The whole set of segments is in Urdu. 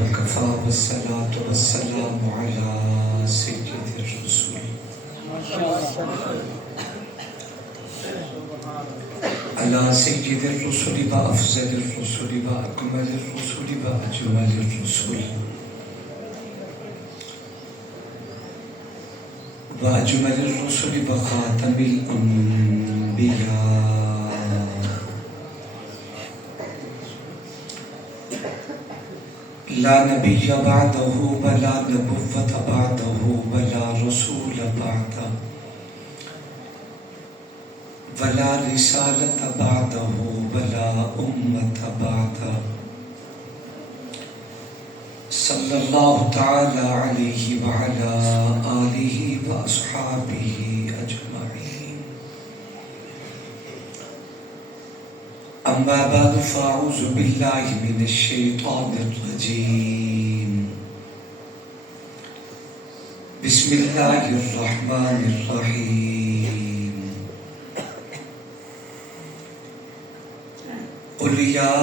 وكفى والصلاة والسلام على سيد الرسول على سيد الرسل وأفضل الرسل وأكمل الرسل وأجمل الرسل وأجمل الرسل وخاتم الأنبياء لا نبي بعده ولا نبوة بعده ولا رسول بعده ولا رسالة بعده ولا أمة بعده صلى الله تعالى عليه وعلى آله وأصحابه أجمعين. أما بعد فأعوذ بالله من الشيطان الرجيم. بسم الله الرحمن الرحيم. قل يا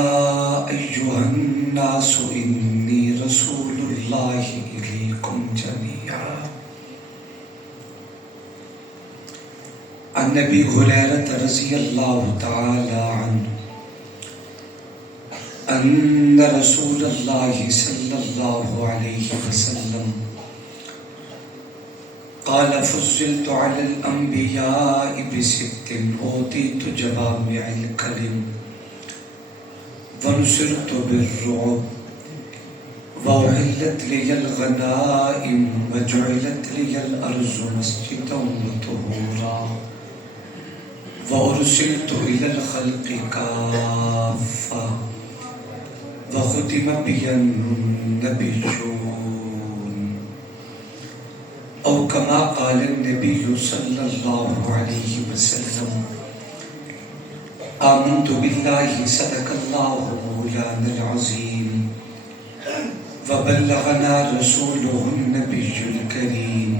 أيها الناس إني رسول الله إليكم جميعا. عن أبي هريرة رضي الله تعالى عنه أن رسول الله صلى الله عليه وسلم قال فضلت على الأنبياء بست أوتيت جوامع الكلم ونصرت بالرعب وأحلت لي الغنائم وجعلت لي الأرض مسجدا وطهورا وأرسلت إلى الخلق كافة وختم بي النبيون أو كما قال النبي صلى الله عليه وسلم. آمنت بالله صدق الله مولانا العظيم وبلغنا رسوله النبي الكريم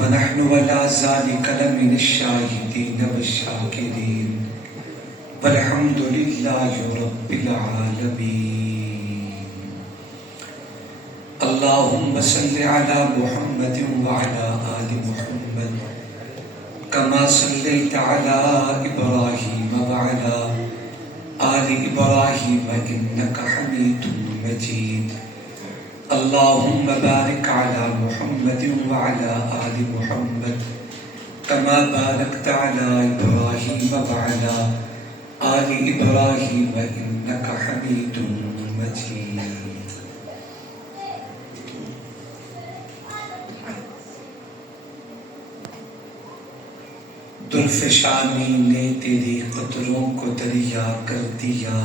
ونحن ولا ذلك لمن الشاهدين والشاكرين والحمد لله رب العالمين. اللهم صل على محمد وعلى آل محمد كما صليت على إبراهيم وعلى آل إبراهيم إنك حميد مجيد. اللهم بارك على محمد وعلى آل محمد كما باركت على إبراهيم وعلى آل إبراهيم إنك حميد مجيد. درفشانی نے تیری قطروں کو دریا کر دیا،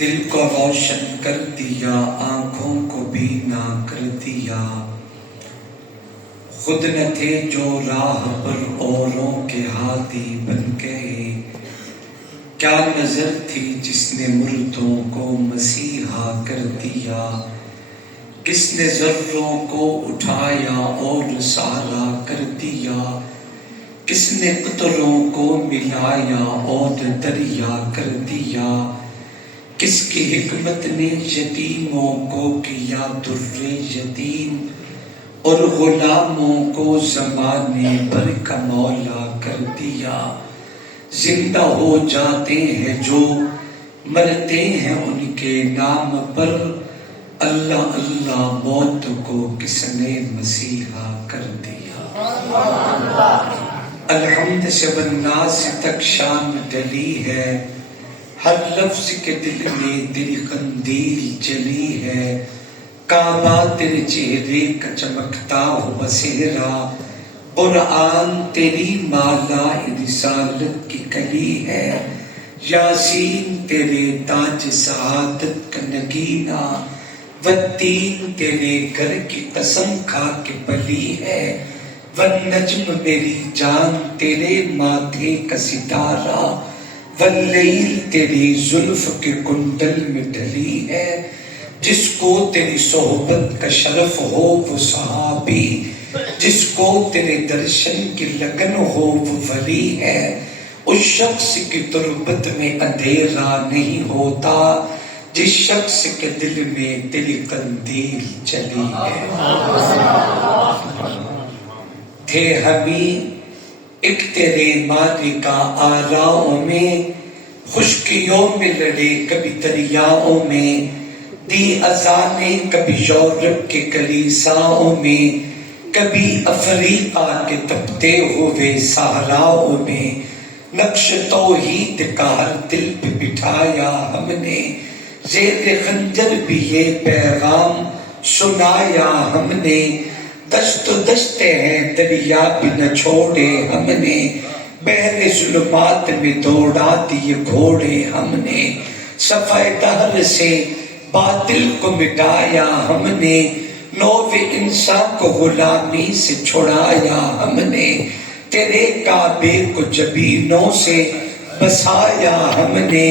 دل کو روشن کر دیا، آنکھوں کو بینا کر دیا. خود نہ تھے جو راہ پر اوروں کے ہادی بن گئے، کیا نظر تھی جس نے مردوں کو مسیحا کر دیا. کس نے ذروں کو اٹھایا اور سارا کر دیا، کس نے قطروں کو ملایا اور دریا کر دیا. کس کی حکمت نے یتیموں کو کیا در یتیم اور غلاموں کو زمانے بھر کا مولا کر دیا. زندہ ہو جاتے ہیں جو مرتے ہیں ان کے نام پر، اللہ اللہ موت کو کس نے مسیحا کر دیا. الحمد سے والناس تک شان ڈلی ہے، ہر لفظ کے دل میں دل قندیل جلی ہے. کعبہ تیرے چہرے کا چمکتا ہو بسیرا، قرآن تیری مالا رسالت کی کلی ہے. یاسین تیرے تاج سعادت کا نگینہ، والتین تیرے گھر کی قسم کھا کے پلی ہے. والنجم میری جان تیرے ماتھے کا ستارہ، واللیل تیری زلف کے کنڈل میں ڈلی ہے. جس کو تیری صحبت کا شرف ہو وہ صحابی، جس کو تیرے درشن کی لگن ہو وہ ولی ہے. اس شخص کی تربت میں اندھیرا نہیں ہوتا جس شخص کے دل میں دل قندیل چلی ہے۔ تھے ہمیں ایک تیرے مالکا آراؤں میں، خشکیوں میں لڑے کبھی دریاؤں میں، دی اذانیں کبھی یورپ کے کلیساؤں میں، کبھی افریقہ کے تپتے ہوئے صحراؤں میں، نقش توحید کا ہر دل پہ بٹھایا ہم نے، زیر خنجر بھی یہ پیغام سنایا ہم نے، دشت دشتے ہیں دریا بھی نہ چھوڑے ہم نے، بحر ظلمات میں دوڑا دیے گھوڑے ہم نے، صفحہ دہر سے باطل کو مٹایا ہم نے، نو انسان کو غلامی سے چھڑایا ہم نے، تیرے کعبے کو جبینوں سے بسایا ہم نے،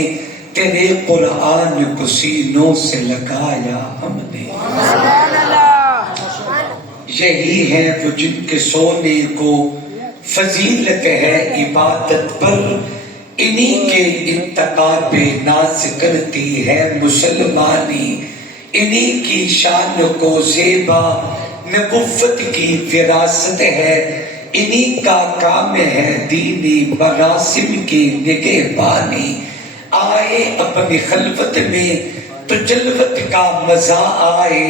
تیرے قرآن کو سینوں سے لگایا ہم نے۔ یہی ہے وہ جن کے سونے کو فضیلت ہے عبادت پر، انہی کے انتخاب پہ ناز کرتی ہے مسلمانی، انہی کی شان کو زیبا نبوت کی وراثت ہے، انہی کا کام ہے دینی مراسم کی نگہبانی، آئے اپنی خلوت میں تو جلوت کا مزہ آئے،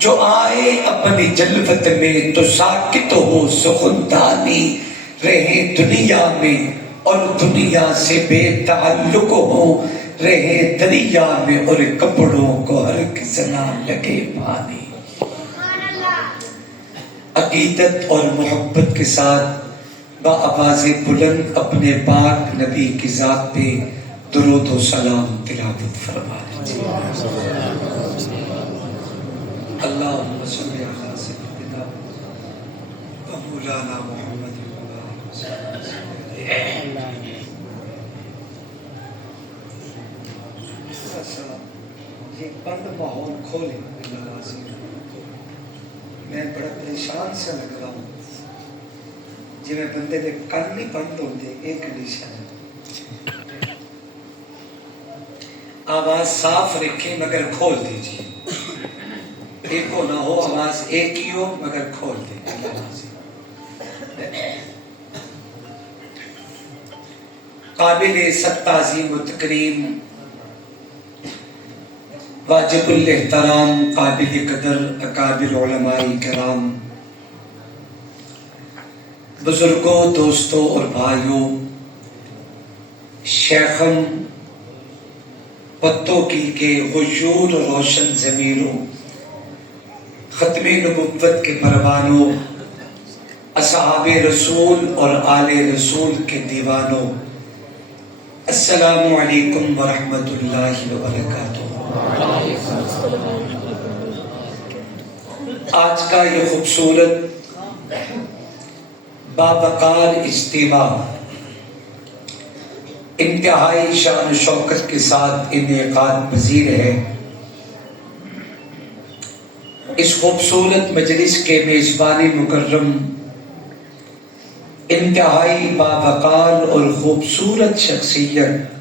جو آئے اپنی جلوت میں تو ساکت ہو سخندانی، رہے دنیا میں اور دنیا سے بے تعلق ہو، رہے دریا میں اور کپڑوں کو ہر کس نہ لگے پانی۔ عقیدت اور محبت کے ساتھ با آواز بلند اپنے پاک نبی کی ذات پہ درود و سلام تلاوت فرما لیجیے۔ اللہم صلی علی سیدنا و مولانا محمد یہ بند ماحول کھولے، میں بڑا پریشان سے لگ رہا ہوں، جی میں بندے دے کان نہیں بند ہوتے، ایک کنڈیشن ہے، آواز صاف رکھیں مگر کھول دیجیے، ایک ہو نہ ہو، آواز ایک ہی ہو مگر کھول دیجیے۔ قابل سخت تعظیم و تکریم، واجب الاحترام، قابل قدر اکابر علماء کرام، بزرگوں، دوستوں اور بھائیوں، شیخم، پتوں کی کے غیور روشن ضمیروں، ختم نبوت کے پروانوں، اصحاب رسول اور آل رسول کے دیوانوں، السلام علیکم ورحمۃ اللہ وبرکاتہ۔ آج کا یہ خوبصورت باوقار اجتماع انتہائی شان و شوکت کے ساتھ انعقاد پذیر ہے۔ اس خوبصورت مجلس کے میزبان مکرم، انتہائی باوقار اور خوبصورت شخصیت،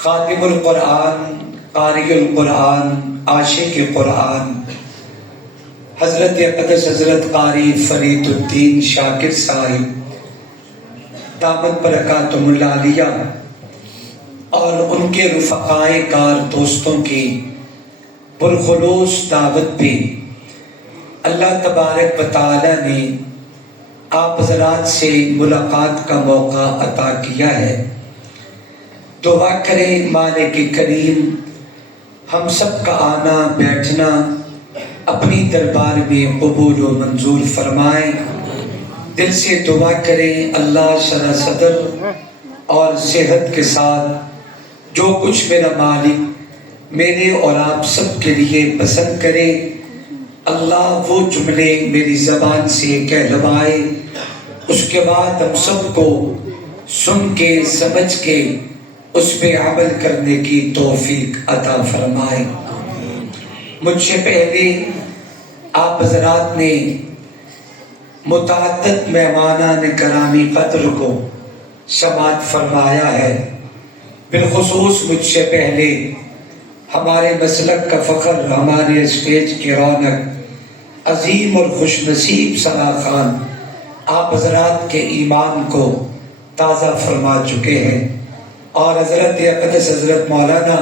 خادم القرآن، قاری القرآن، عاشق قرآن، حضرت اقدس حضرت قاری فرید الدین شاکر صاحب دامت برکاتہم العالیہ، اور ان کے رفقائے کار دوستوں کی پرخلوص دعوت پہ اللہ تبارک و تعالی نے آپ حضرات سے ملاقات کا موقع عطا کیا ہے۔ دعا کریں مالک کریم ہم سب کا آنا بیٹھنا اپنی دربار میں قبول و منظور فرمائیں۔ دل سے دعا کریں اللہ شرح صدر اور صحت کے ساتھ جو کچھ میرا مالک میرے اور آپ سب کے لیے پسند کرے، اللہ وہ جملے میری زبان سے کہلوائے، اس کے بعد ہم سب کو سن کے سمجھ کے اس پہ عمل کرنے کی توفیق عطا فرمائے۔ مجھ سے پہلے آپ حضرات نے متعدد مہمانان کرامی قدر کو سماعت فرمایا ہے۔ بالخصوص مجھ سے پہلے ہمارے مسلک کا فخر، ہمارے اسٹیج کی رونق، عظیم اور خوش نصیب ثنا خان آپ حضرات کے ایمان کو تازہ فرما چکے ہیں، اور حضرت اقدس حضرت مولانا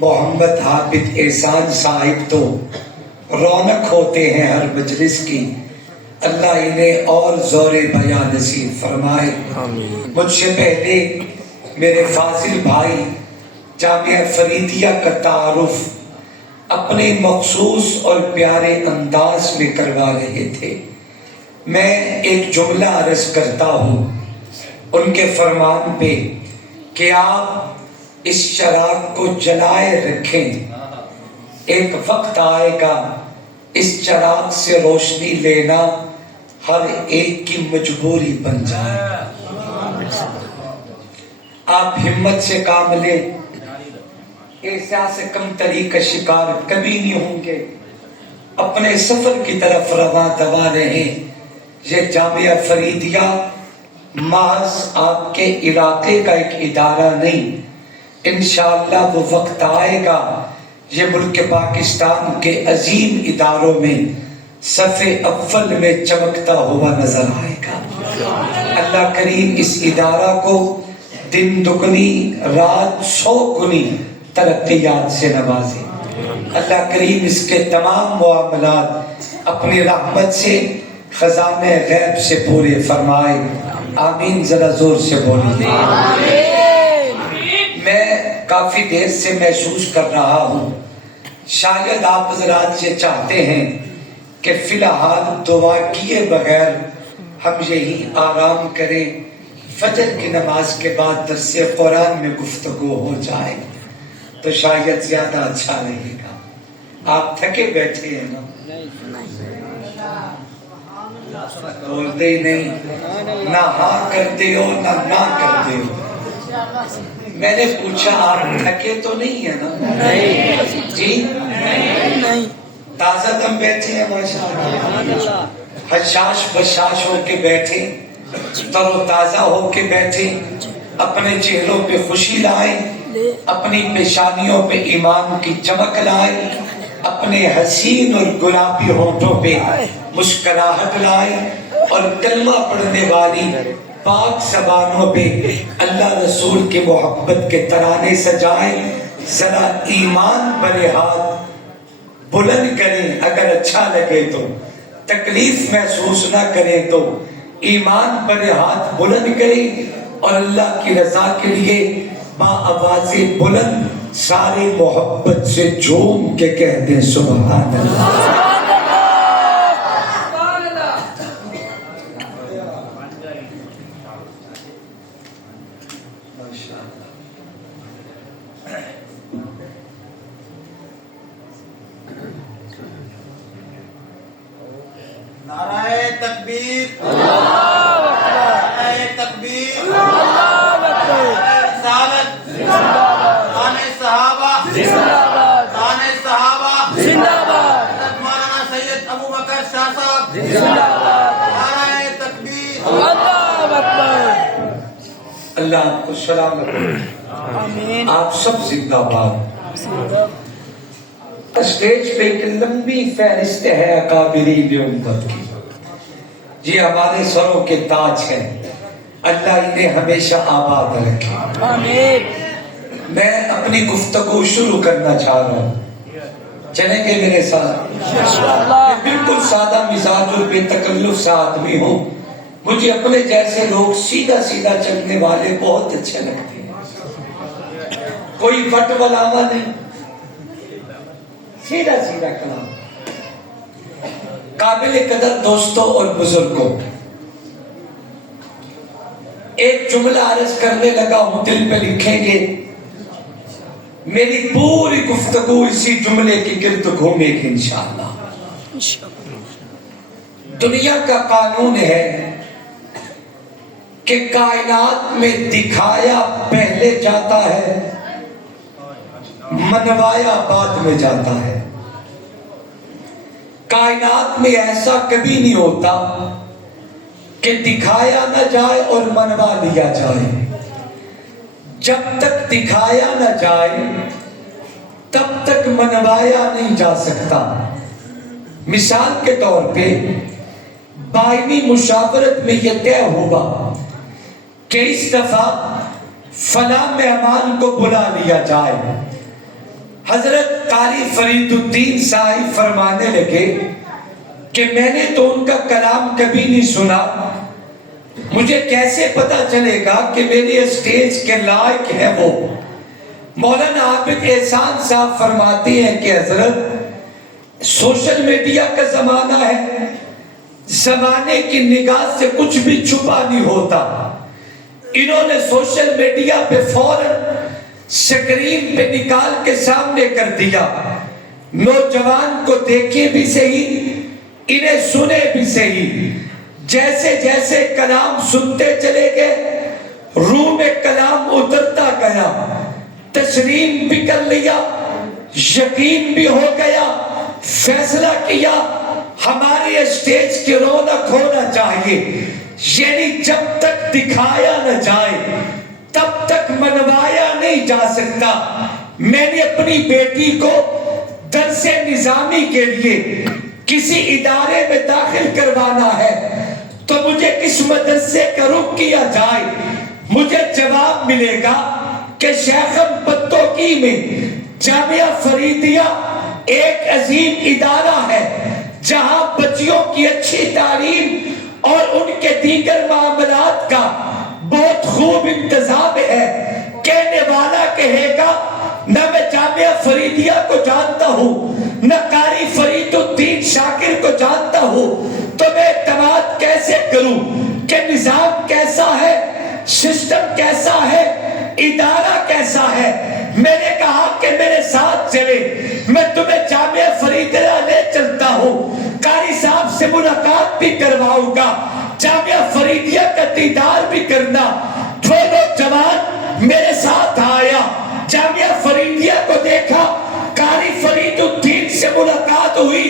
محمد حافظ احسان صاحب تو رونق ہوتے ہیں ہر مجلس کی۔ اللہ انہیں اور زور بیان نصیب فرمائے۔ مجھ سے پہلے میرے فاضل بھائی جامعہ فریدیہ کا تعارف اپنے مخصوص اور پیارے انداز میں کروا رہے تھے۔ میں ایک جملہ عرض کرتا ہوں ان کے فرمان پہ کہ آپ اس چراغ کو جلائے رکھیں، ایک وقت آئے گا اس چراغ سے روشنی لینا ہر ایک کی مجبوری بن جائے گا۔ آپ ہمت سے کام لیں، ایسا سے کم تری کا شکار کبھی نہیں ہوں گے، اپنے سفر کی طرف رواں دوا رہیں۔ یہ جامعہ فریدیہ محض آپ کے علاقے کا ایک ادارہ نہیں، انشاءاللہ وہ وقت آئے گا یہ ملک پاکستان کے عظیم اداروں میں صف اول میں چمکتا ہوا نظر آئے گا۔ اللہ کریم اس ادارہ کو دن دگنی رات 100 گنی ترقیات سے نوازے۔ اللہ کریم اس کے تمام معاملات اپنی رحمت سے خزانہ غیب سے پورے فرمائے۔ آمین، ذرا زور سے بولیے۔ میں کافی دیر سے محسوس کر رہا ہوں، شاید آپ حضرات سے چاہتے ہیں کہ فی الحال دعا کیے بغیر ہم یہی آرام کریں، فجر کی نماز کے بعد درس قرآن میں گفتگو ہو جائے تو شاید زیادہ اچھا رہے گا۔ آپ تھکے بیٹھے ہیں نا؟ بولتے ہی نہیں، نہ ہاں کرتے ہو نہ کرتے ہو۔ میں نے پوچھا آپ تھکے تو نہیں ہیں نا؟ جی نہیں، تازہ دم بیٹھے ہیں ماشاءاللہ، حشاش بشاش ہو کے بیٹھے، تر و تازہ ہو کے بیٹھے، اپنے چہروں پہ خوشی لائیں، اپنی پیشانیوں پہ ایمان کی چمک لائیں، اپنے حسین اور گلابی ہونٹوں پہ مسکراہٹ لائیں، اور کلمہ پڑھنے والی پاک زبانوں پہ اللہ رسول کے محبت کے ترانے سجائیں۔ ذرا ایمان بھرے ہاتھ بلند کریں، اگر اچھا لگے تو، تکلیف محسوس نہ کریں تو ایمان بھرے ہاتھ بلند کریں، اور اللہ کی رضا کے لیے با آواز بلند سارے محبت سے جھوم کے کہہ دیں سبحان اللہ۔ نعرہ تکبیر، نعرہ تکبیر، رسالت، شان صحابہ، شان صحابہ، حضرت مولانا سید ابو بکر شاہ صاحب، نعرہ تکبیر۔ اللہ آپ کو سلامت رکھے، آپ سب زندہ باد۔ اسٹیج پہ ایک لمبی فہرست ہے اکابرین امت کی، یہ ہمارے سروں کے تاج ہیں، اللہ انہیں ہمیشہ آباد رکھے۔ آمین۔ میں اپنی گفتگو شروع کرنا چاہ رہا ہوں، چلیں گے میرے ساتھ؟ میں بالکل سادہ مزاج اور بے تکلف سا آدمی ہوں، مجھے اپنے جیسے لوگ سیدھا سیدھا چلنے والے بہت اچھے لگتے ہیں، کوئی فٹ ولاوا نہیں، سیدھا سیدھا کلام۔ قابل قدر دوستوں اور بزرگوں، ایک جملہ عرض کرنے لگا ہوں، دل پہ لکھیں گے، میری پوری گفتگو اسی جملے کی گرد گھومے گی انشاءاللہ۔ دنیا کا قانون ہے کہ کائنات میں دکھایا پہلے جاتا ہے، منوایا بعد میں جاتا ہے۔ کائنات میں ایسا کبھی نہیں ہوتا کہ دکھایا نہ جائے اور منوا لیا جائے. جب تک دکھایا نہ جائے تب تک منوایا نہیں جا سکتا. مثال کے طور پہ باہمی مشاورت میں یہ طے ہوگا کہ اس دفعہ فلاں مہمان کو بلا لیا جائے. حضرت قاری فرید الدین صاحب فرمانے لگے کہ میں نے تو ان کا کلام کبھی نہیں سنا, مجھے کیسے پتا چلے گا کہ میری اسٹیج کے لائق ہے وہ. مولانا عابد احسان صاحب فرماتے ہیں کہ حضرت سوشل میڈیا کا زمانہ ہے, زمانے کی نگاہ سے کچھ بھی چھپا نہیں ہوتا. انہوں نے سوشل میڈیا پہ فوراً سکرین پہ نکال کے سامنے کر دیا. نوجوان کو دیکھے بھی صحیح, انہیں سنے بھی صحیح. جیسے جیسے کلام سنتے چلے گئے روح میں کلام اترتا گیا, تسلیم بھی کر لیا, یقین بھی ہو گیا, فیصلہ کیا ہماری اسٹیج کی رونق ہونا چاہیے. یعنی جب تک دکھایا نہ جائے تب تک منوایا نہیں جا سکتا. میں نے اپنی بیٹی کو درس نظامی کے لیے کسی ادارے میں داخل کروانا ہے تو مجھے کس مدرسے کا رخ کیا جائے؟ مجھے جواب ملے گا کہ شیخم پتوکی میں جامعہ فریدیہ ایک عظیم ادارہ ہے جہاں بچیوں کی اچھی تعلیم اور ان کے دیگر معاملات کا بہت خوب انتظام ہے. کہنے والا کہے گا نہ میں جامعہ فریدیہ کو جانتا ہوں نہ قاری فرید الدین شاکر کو جانتا ہوں, تو میں اعتماد کیسے کروں کہ نظام کیسا ہے, سسٹم کیسا ہے, ادارہ کیسا ہے. میں نے کہا کہ میرے ساتھ چلے, میں تمہیں جامعہ فریدیہ لے چلتا ہوں, قاری صاحب سے ملاقات بھی کرواؤں گا, جامعہ فریدیہ کا دیدار بھی کرنا. وہ نوجوان میرے ساتھ آیا, جامعہ فریدیہ کو دیکھا, قاری فرید الدین سے ملاقات ہوئی,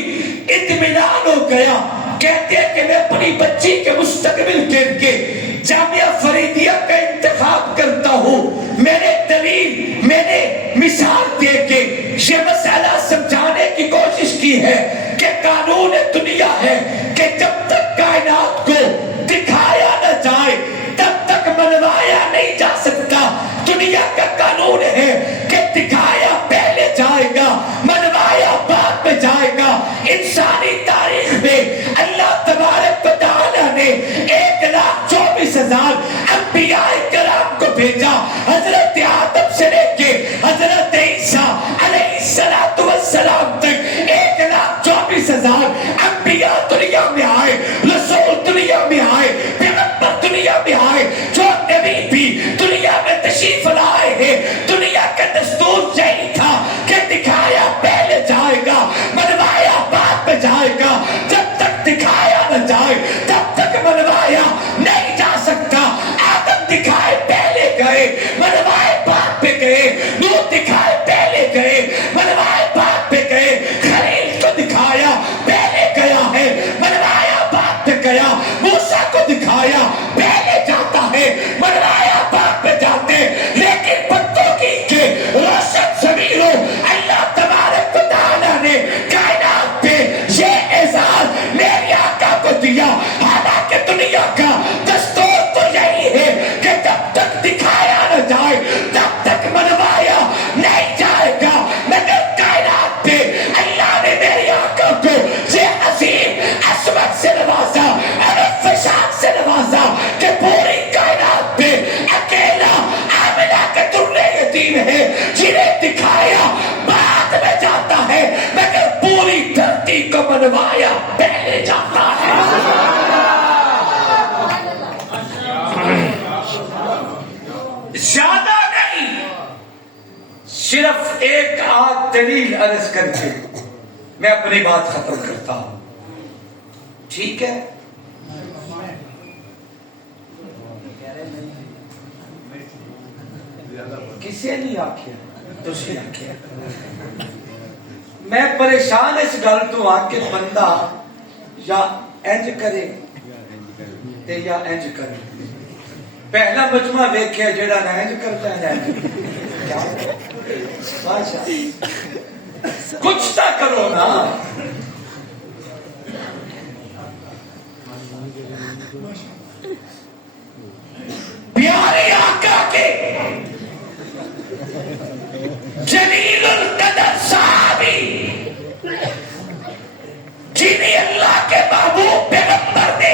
اطمینان ہو گیا. کہتے ہیں کہ میں اپنی بچی کے مستقبل کے لیے جامعہ فریدیہ کا انتخاب کرتا ہوں. میں نے دلیل, میں نے مثال دے کے یہ مسئلہ سمجھانے کی کوشش کی ہے کہ قانون دنیا ہے کہ جب تک کائنات کو دکھایا نہ جائے تب تک منوایا نہیں جا سکتا. دنیا کا قانون ہے کہ دکھایا پہلے جائے گا, منوایا بعد میں جائے گا. انسانی تاریخ میں اللہ تبارک و تعالی نے 1,24,000 انبیاء کرام کو بھیجا. حضرت آدم سے لے کے حضرت عیسیٰ علیہ السلام تک 1,24,000 انبیاء دنیا میں آئے, رسول دنیا میں آئے, پیغمبر دنیا میں آئے, جو نبی بھی دنیا میں تشریف لائے ہیں. دنیا کا دستور یہی تھا کہ دکھایا پہلے جائے گا, منوایا بعد میں جائے گا. جب تک دکھایا نہ جائے تب تک منوایا نہیں جا سکتا. آدم دکھائے پہلے گئے, منوائے بعد پہ گئے. نوح دکھائے پہلے گئے, منوائے بعد پہ گئے. خلیل کو دکھایا پہلے گیا ہے, منوایا بعد پہ گیا. موسیٰ کو دکھایا پہلے جاتا ہے, منوایا بعد پہ جاتے. لیکن پتوں کی روشن ضمیروں اللہ تبارک و تعالیٰ نے کائنات پہ یہ اعزاز میرے آقا کو دیا. حالانکہ دنیا کا دستور تو یہی ہے کہ جب تک دکھایا نہ جائے تب تک منوایا نہیں جائے گا. مگر کائنات پہ اللہ نے میرے آقا کو یہ عظیم عظمت سے نوازا, فشان سے نوازا کہ پوری کائنات پہ اکیلا آمنہ کا درِ یتیم ہے جنہیں دکھایا بعد میں جاتا ہے مگر پوری دھرتی کو منوایا پہلے جاتا ہے. زیادہ نہیں, صرف ایک آدھ دلیل عرض کر کے میں اپنی بات ختم کرتا ہوں. ٹھیک ہے, کسے نہیں آکھیا تسی آکھیا. میں پریشان اس گل تو آ کے بندہ یا انج کرے تے یا انج کر پہلا مجمع ویکھیا جڑا نہ انج کرتا ہے کیا ماشاء کچھ تو کرو نا پیارے آقا کے جلیل القدر صحابی جنہیں اللہ کے محبوب پیغمبر نے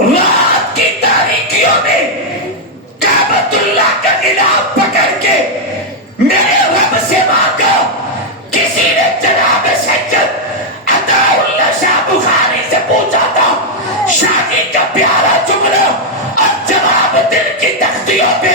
رات کی تاریکیوں میں کعبۃ اللہ کا غلاف پکڑ کے میرے رب سے مانگا کسی نے جناب سید عطا اللہ شاہ بخاری سے پوچھا تھا شادی کا پیارا جملہ اور جواب دل کی تختیوں پہ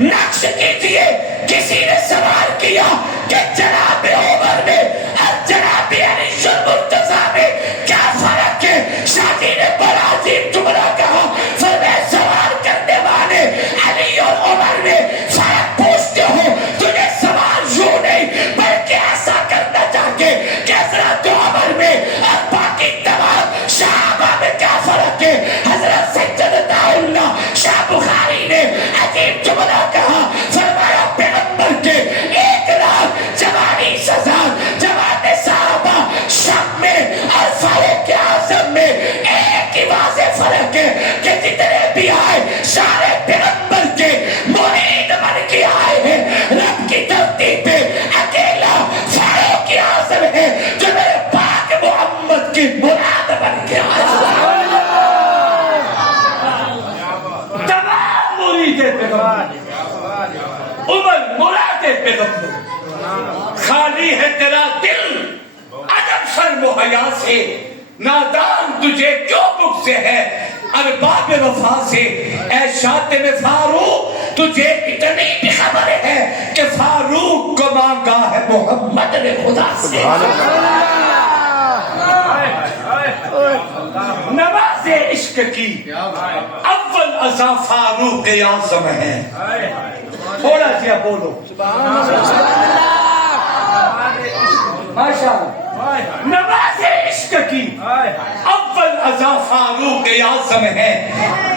نقش کیجئے کسی نے سوال کیا کہ جناب عمر میں اور جناب علی المرتضیٰ میں کیا فرق ہے شادی نے بڑا عجیب جملہ کہا فرمایا سوال کرنے والے علی اور عمر میں فرق پوچھتے ہو تجھے سوال یوں نہیں بلکہ ایسا کرنا چاہیے کہ حضرت عمر میں اور باقی تمام صحابہ میں کیا فرق ہے حضرت سیدنا اللہ شاہ بخاری نے عجیب جملہ کہا فرمایا پیغمبر کے 1,44,000 جماعت صحابہ شب میں اور فاروق اعظم میں ایک ہی واضح فرق ہے کہ جتنے بھی آئے سارے پیغمبر کے مرید بن کے آئے ہیں رب کی دھرتی پہ اکیلا فاروق اعظم ہے جو میرے پاک محمد کی مراد بن کے آئے تمام مرید پیغمبر عمر مراد پیغمبر خالی ہے تیرا دل ادب شرم و حیا سے نادان تجھے کیوں بغض سے ہے ارباب وفا سے اے شاطب فاروق تجھے اتنی بھی خبر ہے کہ فاروق کو مانگا ہے محمد نے خدا سے نماز عشق کی اول ازا فاروق اعظم ہے تھوڑا سا بولو ماشاءاللہ نماز عشق کی اول ازا فاروق اعظم ہے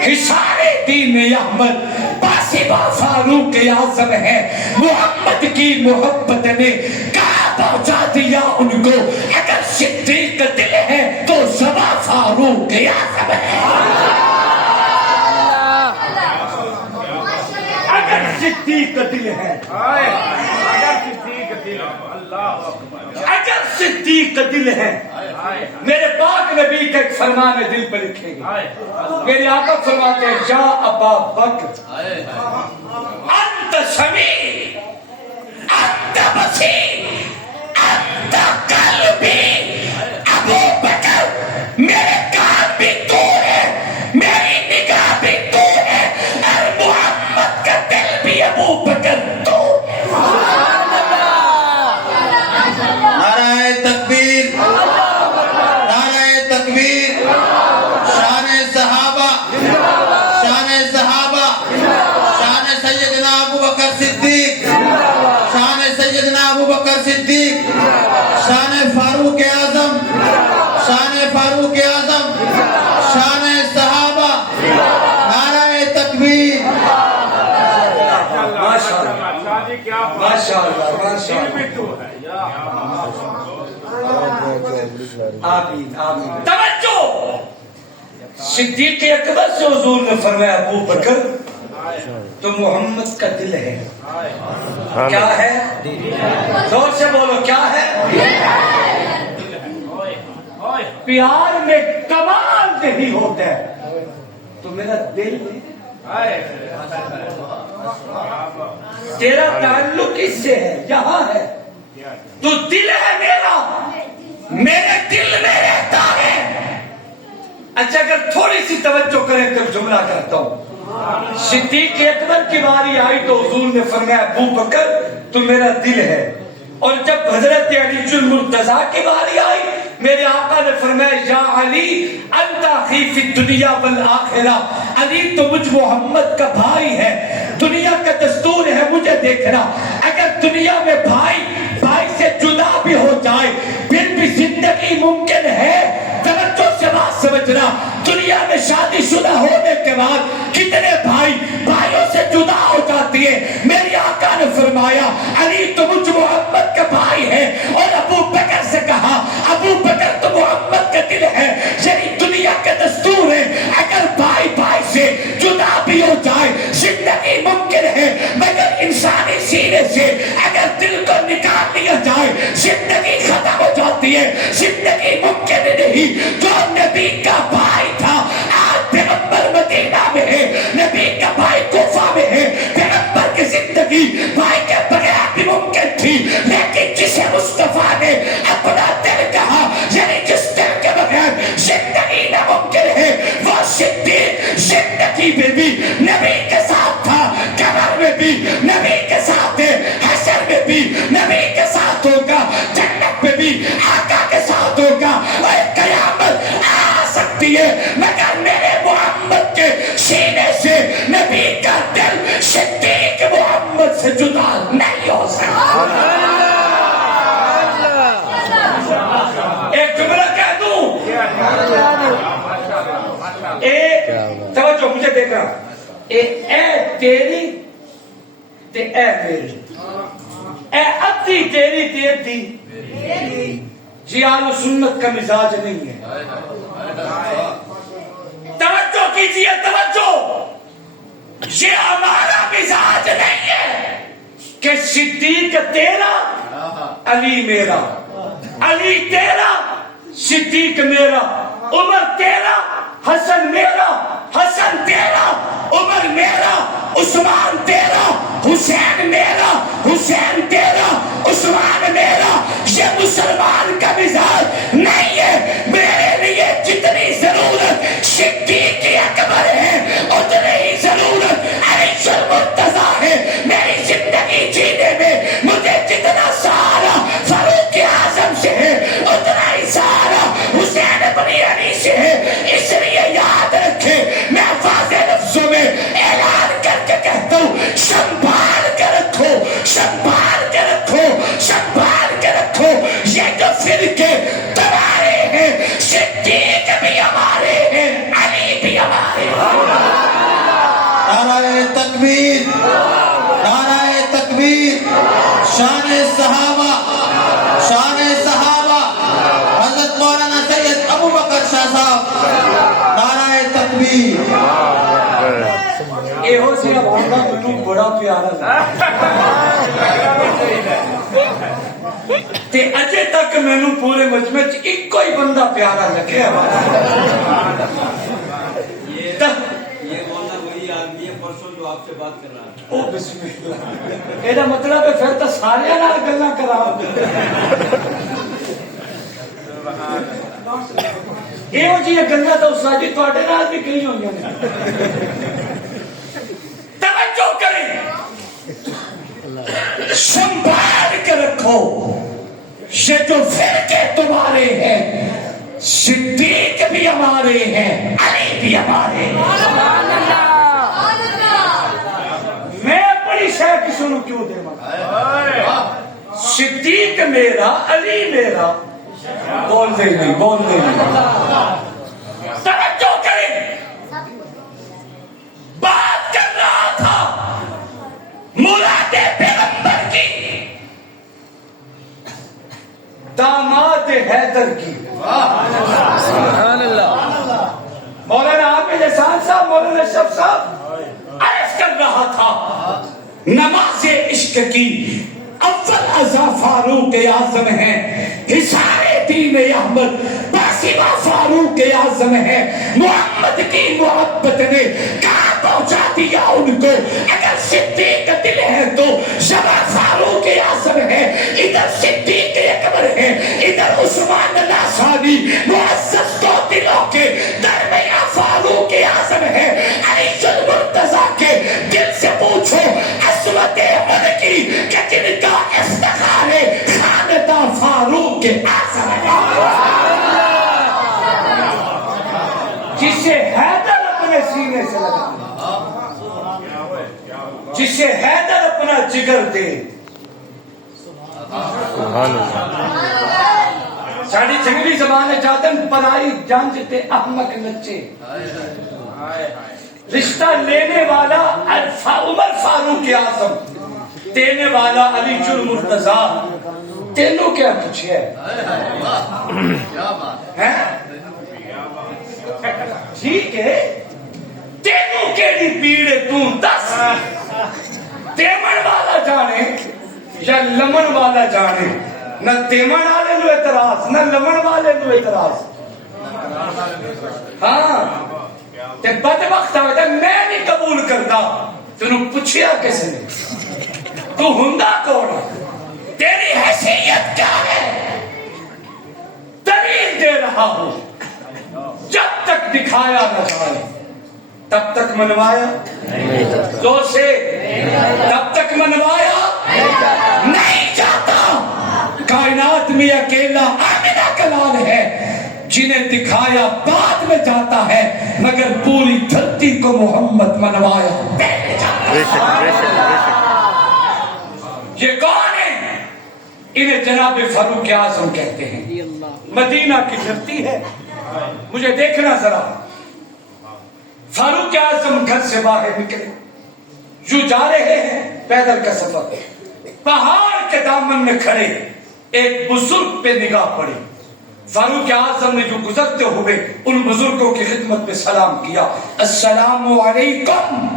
حصار دین احمد پاسبہ فاروق اعظم ہے محمد کی محبت نے کہاں پہنچا دیا ان کو اگر صدیق دل ہے تو زبا فاروق اعظم ہے اگر صدیق دل ہے اگر صدیق دل ہے میرے پاک نبی کا ایک فرمان دل پر لکھیں گے میرے آقا فرماتے ہیں جا ابا بکر انت سمیع انت بصیر انت قلبی ابو بکر میرے کان بھی تو ہے میری نگاہ بھی تو ہے اور محمد کا دل بھی ابو بکر تو ہے صدیق شان فاروق اعظم شان فاروق اعظم شان صحابہ نعرہ تکبیر ماشاءاللہ آمین آمین توجہ صدیق اکبر سے حضور نے فرمایا ابو بکر تو محمد کا دل ہے کیا ہے زور سے بولو کیا ہے پیار میں کمال نہیں ہوتا ہے تو میرا دل تیرا تعلق اس سے ہے یہاں ہے تو دل ہے میرا میرے دل میں رہتا ہے اچھا اگر تھوڑی سی توجہ کریں تو جملہ کرتا ہوں صدیق اکبر کی باری آئی تو حضور نے فرمایا ابو بکر تو میرا دل ہے اور جب حضرت علی المرتضیٰ کی باری آئی میرے آقا نے فرمایا یا علی انت اخی فی الدنیا والآخرہ علی تو مجھ محمد کا بھائی ہے دنیا کا دستور ہے مجھے دیکھنا اگر دنیا میں بھائی سے جدا بھی ہو جائے پھر بھی زندگی ممکن ہے توجہ سے بات سمجھنا دنیا میں شادی بعد کتنے بھائی بھائیوں سے جدا ہو جاتی ہے. میری آقا نے فرمایا علی تو مجھ محمد کا بھائی ہے, اور ابو بکر سے کہا ابو بکر تو محمد کا دل ہے. یعنی دنیا کا دستور ہے اگر بھائی بھائی سے جدا بھی ہو جائے زندگی ممکن ہے, مگر انسانی سینے سے اگر دل کو نکال لیا جائے زندگی ختم ہو جاتی ہے. زندگی ممکن نہیں. جو نبی کا بھائی تھا آج پیغمبر مدینہ میں ہے, نبی کا بھائی کوفہ میں ہے. پیغمبر کی زندگی بھائی کے بغیر بھی ممکن تھی, لیکن جسے مصطفیٰ نے اپنا دل کہا, یعنی جس دل کے بغیر زندگی ناممکن ہے, وہ صدیق زندگی میں بھی نبی کے ساتھ تھا, قبر میں بھی نبی کے ساتھ ہے, حشر میں بھی نبی کے ساتھ ہوگا, جنت میں بھی آقا کے ساتھ ہوگا. اور قیامت آ سکتی ہے مگر میرے محمد کے سینے سے نبی کا دل صدیق محمد سے جدا نہیں ہو سکتا. ایک جملہ کہہ دوں, توجہ مجھے دیکھ رہا, اے تیری تے اے میری, اے ادھی تیری تے ادھی. جی آل سنت کا مزاج نہیں ہے. توجہ کیجئے توجہ, یہ ہمارا مزاج نہیں ہے کہ صدیق تیرا علی میرا, علی تیرا صدیق میرا, عمر تیرا حسن میرا, حسن تیرا عمر میرا, عثمان تیرا حسین میرا, حسین تیرا عثمان میرا. یہ مسلمان کا مزاج نہیں ہے. میرے لیے جتنی ضرورت صدیق اکبر ہے اتنی ہی ضرورت علی المرتضیٰ ہے. میری زندگی جینے میں مجھے جتنا سارا فاروق اعظم سے ہے اتنا ہی سارا حسین بن علی سے ہے. اس لیے یاد رکھے, میں واضح لفظوں میں اعلان کر کے کہتا ہوں, سنبھال کے رکھو, سنبھال کے رکھو, سنبھال کے رکھو. یہ جو فرقے تمہارے ہیں صدیق بھی ہمارے ہیں, علی بھی ہمارے ہیں. نعرہ تکبیر, نعرہ تکبیر. شان صحابہ, شان صحابہ. حضرت مولانا سید ابو بکر شاہ صاحب, نعرہ تکبیر. ਇਹੋ ਜਿਹਾ ਬੰਦਾ ਮੈਨੂੰ ਬੜਾ ਪਿਆਰਾ ਤੇ ਅਜੇ ਤੱਕ ਮੈਨੂੰ ਪੂਰੇ ਮਜਮੇ 'ਚ ਇੱਕੋ ਹੀ ਬੰਦਾ ਪਿਆਰਾ ਲੱਗਿਆ. یہ مولانا وہی آدمی ہے پرسوں جو آپ سے بات کر رہا ہے. ਉਹ ਬਿਸਮਿਲ੍ਲਾ, ਇਹਦਾ ਮਤਲਬ ਹੈ ਫਿਰ ਤਾਂ ਸਾਰਿਆਂ ਨਾਲ ਗੱਲਾਂ ਕਰਾ. ਇਹੋ ਜਿਹੀਆਂ ਗੱਲਾਂ ਤਾਂ ਸਾਡੀ ਤੁਹਾਡੇ ਨਾਲ ਵੀ ਕਈ ਹੋਈਆਂ ਨੇ. توجہ کریں, سنبھال کے رکھو. یہ جو فرقے تمہارے ہیں صدیق بھی ہمارے ہیں, علی بھی ہمارے ہیں. میں بڑی شے کسی کو کیوں دے ماں, صدیق میرا علی میرا. بول دے نہیں, بول دے نہیں. توجہ کریں, بات کر رہا تھا مراد پیغمبر کی, داماد حیدر کی. مولانا عابد احسان صاحب, مولانا اشرف صاحب عرض کر رہا تھا نماز عشق کی اول ازا فاروق اعظم ہے, حصار دین احمد باسمہ فاروق اعظم ہے. محمد کی محبت نے کہاں پہنچا دیا ان کو. اگر صدیق دل ہے تو شبہ فاروق اعظم ہے, ادھر صدیق اکبر ہے, ادھر عثمان ناصانی. معزز دو دلوں کے درمیان فاروق اعظم ہے. علی المرتضیٰ کے دل سے پوچھو عصمت ان کی کہ جن کا افتخار ہے خاندان فاروق اعظم ہے. جسے حیدر اپنے سینے سے لگا, جسے حیدر اپنا جگر دے. ساری جنگلی زبان جادن پرائی جانج تے احمق نچے. رشتہ لینے والا عمر فاروق اعظم، دینے والا علی جل مرتضی، تینوں کیا کچھ ہے؟ ٹھیک ہے، تینوں کیڑی پیڑے تو دس، تیمن والا جانے یا لمن والا جانے، نہ تیمن والے نو اعتراض نہ لمن والے نو اعتراض۔ ہاں تے بدبخت آگا میں نہیں قبول کرتا، تینوں پوچھیا کس نے تو ہندا کون، تیری حیثیت کیا ہے؟ دلیل دے رہا ہوں، جب تک دکھایا نہ جائے تب تک منوایا زور سے، تب تک منوایا نہیں جاتا۔ کائنات میں اکیلا آمنہ کلال ہے جنہیں دکھایا بعد میں جاتا ہے، مگر پوری دھرتی کو محمد منوایا پہلے جاتا ہے۔ یہ کون ہے؟ انہیں جناب فاروق اعظم کہتے ہیں۔ مدینہ کی دھرتی ہے، مجھے دیکھنا ذرا، فاروق اعظم گھر سے باہر نکلے، جو جا رہے ہیں پیدل کا سفر، پہاڑ کے دامن میں کھڑے ایک بزرگ پہ نگاہ پڑی۔ فاروق اعظم نے جو گزرتے ہوئے ان بزرگوں کی خدمت میں سلام کیا، السلام علیکم۔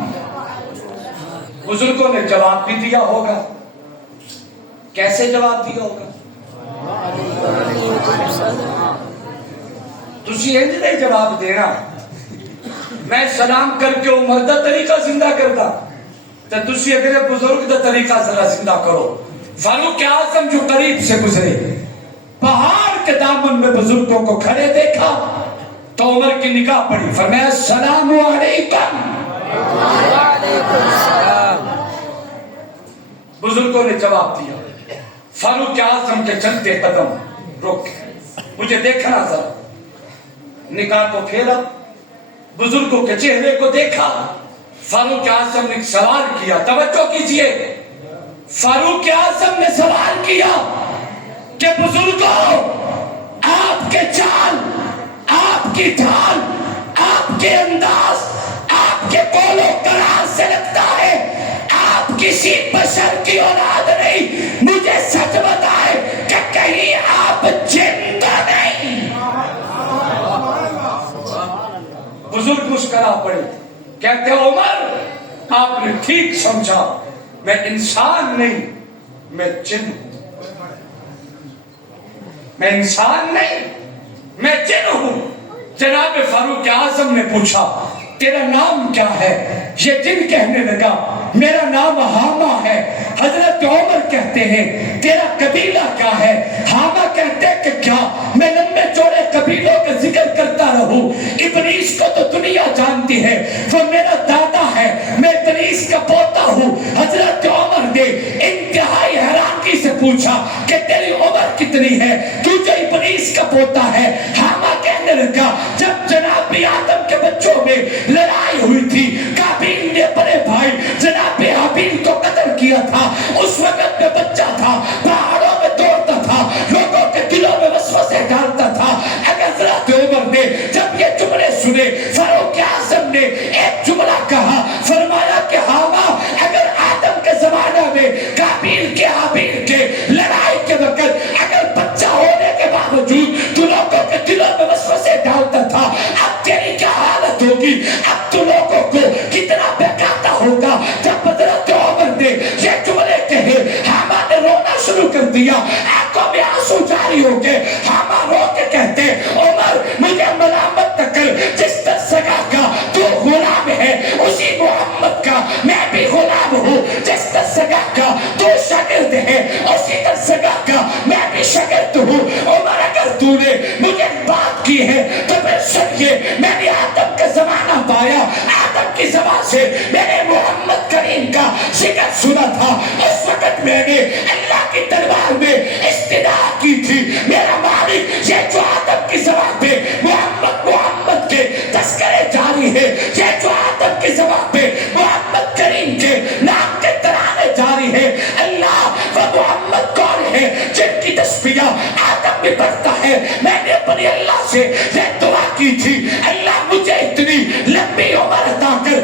بزرگوں نے جواب بھی دیا ہوگا، کیسے جواب دیا ہوگا؟ تسی انج نہیں جواب دینا، میں سلام کر کے عمر دا طریقہ زندہ کرتا تو تسی اگلے بزرگ دا طریقہ ذرا زندہ کرو۔ فاروق اعظم جو قریب سے گزرے، پہاڑ کے دامن میں بزرگوں کو کھڑے دیکھا تو عمر کی نگاہ پڑی، فرمایا السلام علیکم۔ بزرگوں نے جواب دیا۔ فاروق اعظم کے چلتے قدم رک گئے، مجھے دیکھنا ذرا، نگاہ کو پھیرا، بزرگوں کے چہرے کو دیکھا۔ فاروق اعظم نے سوال کیا، توجہ کیجئے، فاروق اعظم نے سوال کیا کہ بزرگوں، آپ کے چال، آپ کی ڈھال، آپ کے انداز، آپ کے قول و قرار سے لگتا ہے آپ کسی بشر کی اولاد نہیں، مجھے سچ بتائے کہ کہیں آپ جن تو نہیں؟ بزرگ مسکرا پڑے، کہتے عمر آپ نے ٹھیک سمجھا، میں انسان نہیں، میں جن ہوں۔ میں انسان نہیں، میں جن ہوں۔ جناب فاروق اعظم نے پوچھا تیرا نام کیا ہے؟ یہ جن کہنے لگا میرا نام حامہ ہے۔ حضرت عمر کہتے ہیں تیرا قبیلہ کیا ہے؟ حامہ کہتے ہیں کہ کیا میں لمبے چوڑے قبیلوں کا ذکر کرتا رہوں؟ ابلیس کو تو دنیا جانتی ہے، وہ میرا دادا ہے، میں ابلیس کا پوتا ہوں۔ حضرت عمر نے انتہائی حیرانی سے پوچھا کہ تیری عمر کتنی ہے تو جو ابلیس کا پوتا ہے؟ حامہ کہنے لگا جب جناب آدم کے بچوں میں لڑائی ہوئی تھی، قابیل نے بڑے بھائی جناب حابیل کو قتل کیا تھا، اس وقت میں بچہ تھا، پہاڑوں میں دوڑتا تھا، لوگوں کے دلوں میں وسوسے ڈالتا تھا۔ حضرت عمر نے جب یہ جملے سنے، فاروق اعظم نے ایک جملہ کہا، فرمایا کہ حامہ اگر آدم کے زمانہ میں قابیل کے حابیل کے لڑائی کے وقت اگر بچہ ہونے کے باوجود تو لوگوں کے دلوں میں وسوسے ڈالتا تھا، اب تیری کیا حالت ہوگی؟ اب تو لوگوں کو کتنا بہکاتا ہوگا۔ جب حضرت عمر نے یہ جملے کہے، حامہ نے رونا شروع کر دیا، آنکھوں میں آنسو جاری ہو گئے۔ حامہ رو کے کہتے عمر مجھے ملامت نہ کر، جس سگا کا تو غلام ہے اسی محمد کا میں بھی غلام ہوں، جس سگا کا تو شاگرد ہے اسی سگا کا میں بھی شاگرد ہوں۔ عمر اگر تو نے مجھے بات کی ہے تو پھر سنیے، میں نے آدم کا زمانہ پایا، آدم کی زبان سے میں نے محمد کریم کا ذکر سنا تھا، اس وقت میں نے اللہ کی دربار میں استدعا کی تھی، میرا مالک یہ جو آدم کی زبان پہ محمد محمد کے تذکرے جاری ہے، یہ جو آدم کی زبان پہ محمد کریم کے نام کے ترانے جاری ہے، اللہ و محمد کون ہے جن کی تسبیح آدم بھی پڑھتا ہے؟ میں نے اپنی اللہ سے یہ دعا کی تھی، اللہ مجھے اتنی لمبی عمر عطا کر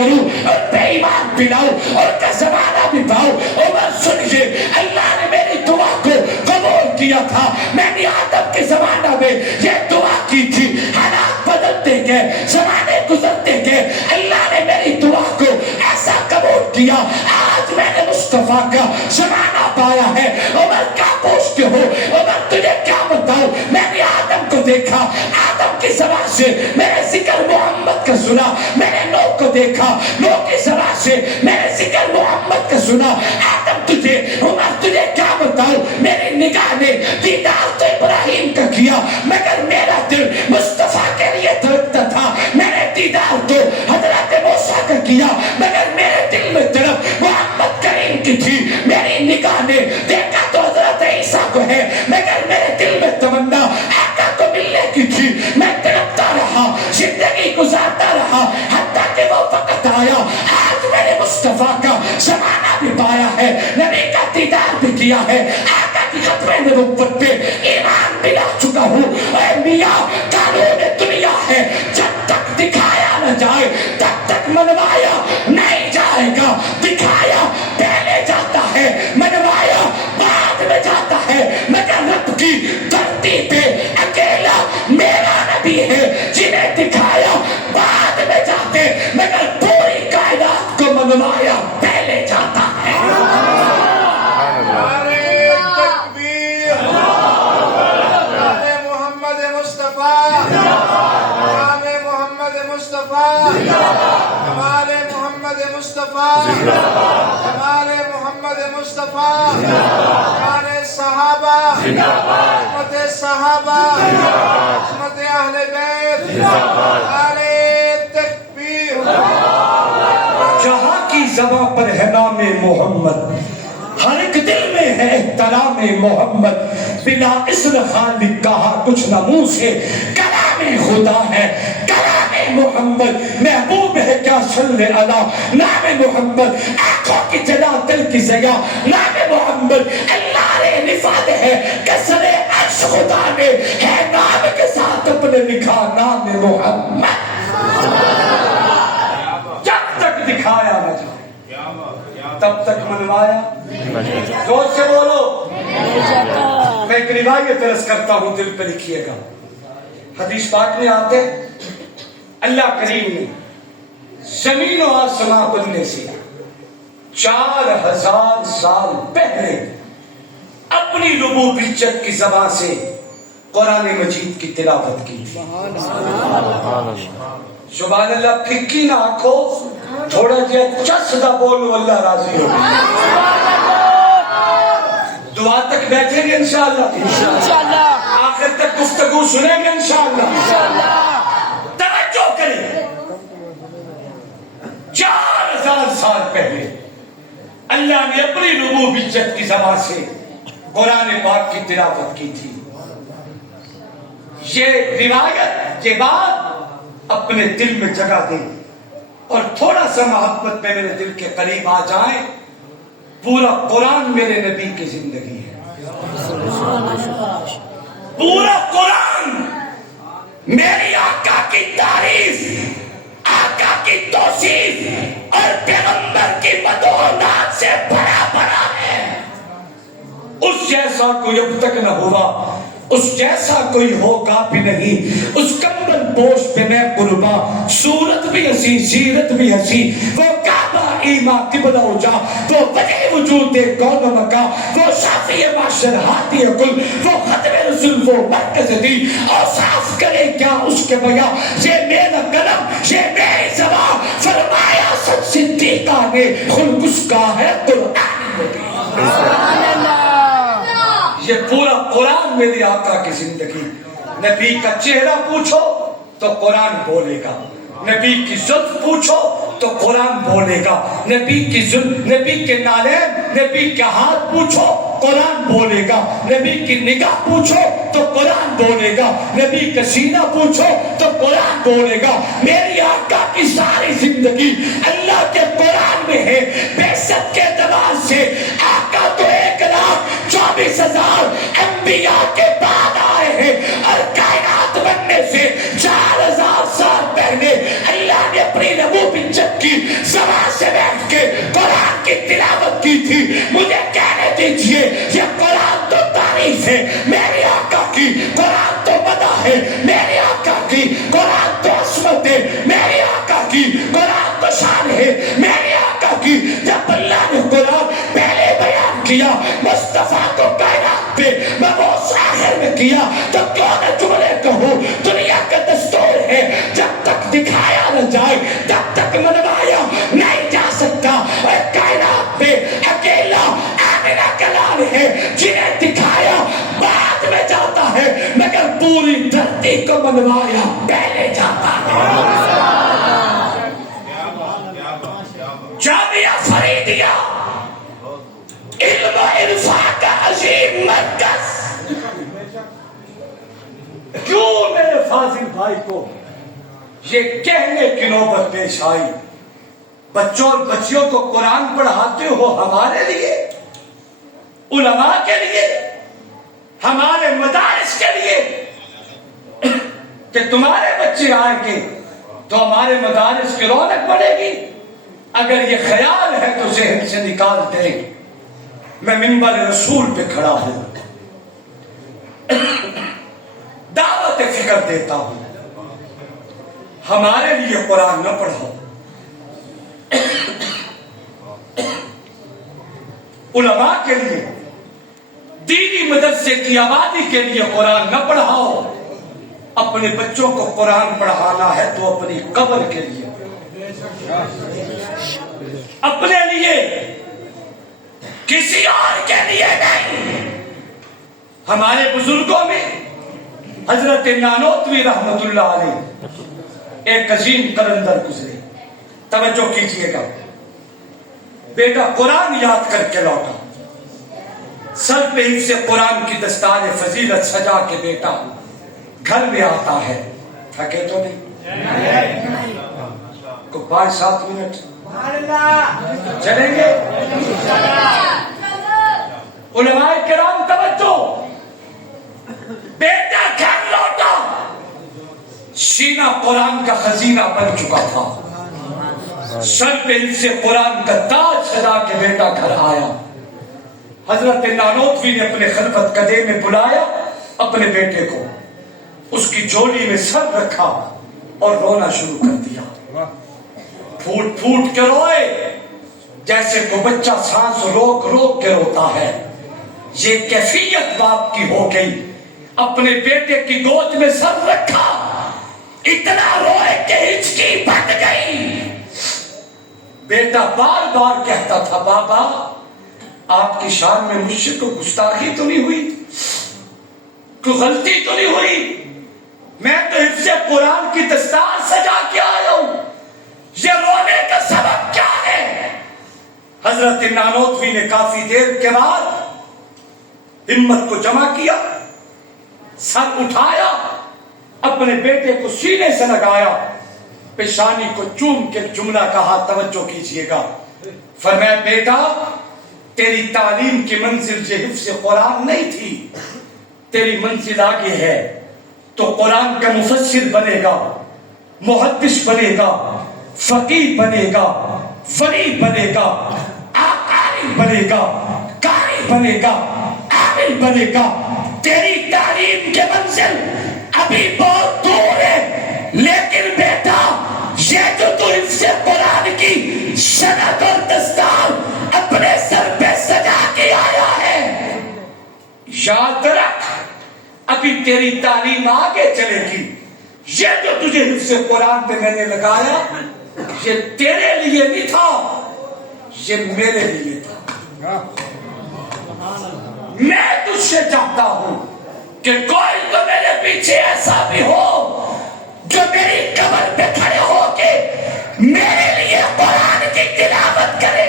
کروں اور پہ ایمان پلاؤں اور کا زمانہ بھی پاؤں. عمر سنیے, اللہ نے میری دعا کو قبول کیا تھا. میں نے آدم کے زمانہ میں یہ دعا کی تھی, حالات بدلتے گئے, زمانے گزرتے گئے, اللہ نے میری دعا کو ایسا قبول کیا. آج میں نے مصطفیٰ کا زمانہ پایا ہے. عمر کیا پوچھتے ہو؟ عمر تجھے کیا بتاؤں؟ میں نے آدم کو دیکھا, آدم کی زبان سے میں نے ذکر محمد کا سنا. میں نے نوح کو دیکھا, نوح کی زبان سے میں نے ذکر محمد کا سنا. آدم تجھے, عمر تجھے کیا بتاؤں؟ میری نگاہ نے دیدار تو ابراہیم کا کیا, مگر میرا دل مصطفیٰ کے لیے دھڑکتا تھا. میں نے دیدار تو حضرت موسیٰ کا کیا, مگر میرے دل میں طرف محمد کریم کی تھی. میری نگاہ نے دیکھا تو حضرت عیسیٰ کو ہے, مگر میرے دل میں تمنا آقا کو ملنے کی تھی. میں تڑپتا رہا, زندگی گزارتا رہا, حتیٰ کہ وہ وقت آیا. آج میں نے مصطفیٰ کا زمانہ بھی پایا ہے, نبی کا دیدار بھی کیا ہے, آقا کی ختم نبوت پہ ایمان بھی لا چکا ہوں. اے میاں, قانون دنیا ہے, جب تک دکھایا نہ جائے تب تک منوایا نہیں جائے گا. دکھایا پہلے جاتا ہے, منوایا بعد میں جاتا ہے, مگر رب کی دھرتی پہ اکیلا میرا نبی ہے جنہیں دکھایا بعد میں جاتے, مگر پوری کائنات کو منوایا پہلے جاتا ہے. محمد مصطفیٰ, نام محمد مصطفیٰ, جمال محمد مصطفیٰ, جمال محمد مصطفیٰ, جمال صحابہ, عظمت صحابہ, عظمت اہل بیت, نعرہ تکبیر. جہاں کی زباں پر ہے نام محمد, ہر ایک دل میں ہے احترام محمد. بلا اسم خالق کہا کچھ نہ منہ سے, کلام خدا ہے کلام محمد. محبوب ہے کیا صلی علی نام محمد, آنکھوں کی جلا دل کی ضیا نام محمد. اللہ نے نفاد ہے کسر عرش, خدا نے ہے نام کے ساتھ اپنے لکھا نام محمد. جب تک دکھایا نہ جائے تب تک منوایا. زور سے بولو. میں ایک روایت عرض کرتا ہوں, دل پہ لکھیے گا. حدیث پاک میں آتے اللہ کریم نے زمین و آسمان بننے سے 4000 سال پہلے اپنی ربوبیت کی زبان سے قرآن مجید کی تلاوت کی. سبحان اللہ. پھکی نہ آنکھو, تھوڑا جہا چسدہ بولو, اللہ راضی ہو. دعا تک بیٹھیں گے انشاءاللہ, آخر تک گفتگو سنیں گے انشاءاللہ. توجہ کریں. 4000 سال پہلے اللہ نے اپنی ربوبیت کی زبان سے قرآن پاک کی تلاوت کی تھی. یہ روایت, یہ بات اپنے دل میں جگہ دیں اور تھوڑا سا محبت میں میرے دل کے قریب آ جائیں. پورا قرآن میرے نبی کی زندگی ہے, پورا قرآن میری آقا کی تعریف, آقا کی توصیف اور پیغمبر کی مدح و نعت سے بھرا پڑا ہے. اس جیسا کوئی اب تک نہ ہوا, اس جیسا کوئی ہوگا بھی نہیں. اس کمبل پوش پہ میں قرباں, صورت بھی ہنسی سیرت بھی ہنسی, وہ کعبہ ایمان قبلہ اجا, وہ وجہ وجود کون و مکان, وہ شافی معاشر ہاتھی کل, وہ ختم رسول, وہ مرکز دی. اور صاف کرے کیا اس کے بیاں, یہ میرا قلم یہ میری زبان, فرمایا سچ صدیقہ نے خلق اس کا ہے قرآن مبین. یہ پورا قرآن میری آقا کی زندگی. نبی کا چہرہ پوچھو تو قرآن بولے گا, نبی کی زلف پوچھو تو قرآن بولے گا, نبی کی زلف, نبی کے نالین, نبی کے ہاتھ پوچھو قرآن بولے گا, نبی کی نگاہ پوچھو تو قرآن بولے گا, نبی کا سینہ پوچھو تو قرآن بولے گا. میری آقا کی ساری زندگی اللہ کے قرآن میں ہے. بے شک کے اعتبار سے آقا تو 1,24,000 انبیاء کے بعد آئے ہیں, اور کائنات بننے سے 4000 سال پہلے اللہ نے اپنی ربوبیت کی بیٹھ کے قرآن کی تلاوت کی تھی. مجھے کہنے دیجئے یہ قرآن تو تعریف ہے میرے آقا کی, قرآن تو مدح ہے میرے آقا کی, قرآن تو عصمت ہے میرے آقا کی, قرآن تو شان ہے میرے آقا کی. جب اللہ نے قرآن پہلے بیان کیا مصطفیٰ کو کائنات پہ مبعوث آخر میں کیا, تو کیوں نہ جملے کہو. دنیا کا دستور ہے جب تک دکھایا نہ جائے تب تک منوایا نہیں جا سکتا. اور کائنات پہ اکیلا آمنہ کا لال ہے جنہیں دکھایا بعد میں جاتا ہے, مگر پوری دھرتی کو منوایا پہلے جاتا ہے. جامعہ فریدیہ علم و عرفان کا عظیم مرکز. کیوں میرے فاضل بھائی کو یہ کہنے کی نوبت پیش آئی بچوں اور بچیوں کو قرآن پڑھاتے ہو ہمارے لیے, علماء کے لیے, ہمارے مدارس کے لیے, کہ تمہارے بچے آئیں گے تو ہمارے مدارس کی رونق بڑھے گی. اگر یہ خیال ہے تو ذہن سے نکال دیں. میں منبر رسول پہ کھڑا ہوں, دعوت فکر دیتا ہوں, ہمارے لیے قرآن نہ پڑھاؤ, علماء کے لیے, دینی مدرسے کی آبادی کے لیے قرآن نہ پڑھاؤ. اپنے بچوں کو قرآن پڑھانا ہے تو اپنی قبر کے لیے, اپنے لیے, کسی اور کے لیے نہیں. ہمارے بزرگوں میں حضرت نانوتوی رحمت اللہ علیہ ایک عظیم قلندر گزرے. توجہ کیجئے گا. بیٹا قرآن یاد کر کے لوٹا, سر پہ حفظ قرآن کی دستار فضیلت سجا کے بیٹا گھر میں آتا ہے. تھکے تو نہیں؟ کو 5-7 منٹ چلیں گے. علماء کرام توجہ, بیٹا گھر لوٹا, سینہ قرآن کا خزینہ بن چکا تھا, سر پہ حفظ قرآن کا تاج سجا کے بیٹا گھر آیا. حضرت نانوتوی نے اپنے خلفت قدے میں بلایا اپنے بیٹے کو, اس کی جھولی میں سر رکھا اور رونا شروع کر دیا. پھوٹ پھوٹ کے روئے جیسے کوئی بچہ سانس روک روک کے روتا ہے. یہ کیفیت باپ کی ہو گئی. اپنے بیٹے کی گود میں سر رکھا, اتنا روئے کہ ہچکی بھٹ گئی. بیٹا بار بار کہتا تھا, بابا آپ کی شان میں مجھ سے کوئی گستاخی تو نہیں ہوئی, کوئی غلطی تو نہیں ہوئی, میں تو حفظ قرآن کی دستار سجا کے آیا ہوں, یہ رونے کا سبب کیا ہے؟ حضرت نانوتوی نے کافی دیر کے بعد ہمت کو جمع کیا, سر اٹھایا, اپنے بیٹے کو سینے سے لگایا, پیشانی کو چوم کے جملہ کہا. توجہ کیجئے گا. فرمایا بیٹا تیری تعلیم کی منزل یہ حفظ قرآن نہیں تھی, تیری منزل آگے ہے تو قرآن کا مفسر بنے گا, محدث بنے گا, فقیہ بنے گا, ولی بنے گا, عالم بنے گا, قاری بنے گا, عامل بنے گا. تیری تعلیم کے منزل ابھی بہت دور ہے, لیکن بیٹا یہ جو تو حفظ قرآن کی سند اور دستار اپنے سر پہ سجا کے آیا ہے, یاد رکھ ابھی تیری تعلیم آگے چلے گی. یہ جو تجھے حفظ قرآن پہ میں نے لگایا یہ تیرے لیے نہیں تھا, یہ میرے لیے تھا. میں تجھ سے چاہتا ہوں کہ کوئی تو میرے پیچھے ایسا بھی ہو جو میری قبر پہ کھڑے ہو کے میرے لیے قرآن کی تلاوت کرے.